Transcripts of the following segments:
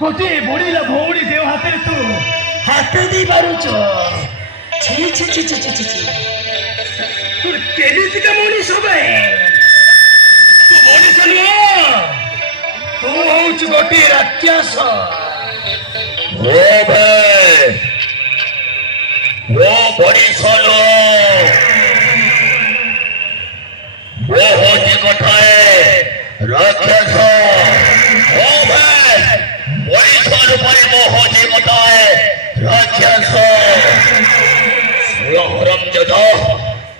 गोटे बुढ़ीला भौणी देव हाथ तू हाथ दे पारुच छी छी छी छी छी छी तू केमितिका मनीष बे तू मनीष नुह तू हूँ गोटे राक्षस वो बे वो बड़ी सोलो वो होती कोठाए राक्षस वो बे बड़ी सोलो पर वो होती कोठाए राक्षस सुरहरम जदा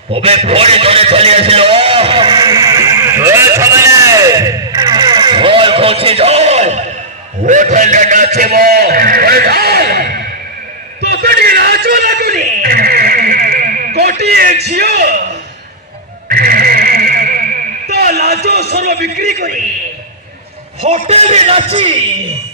तुम्हें फोड़ी जोड़े चली ऐसे लो समय और कोची जाओ होटल में नाचे वो तो तड़ी नाचो लगुनी कोटी एक झियो तो लाजो सर्व बिक्री करी होटल में नाची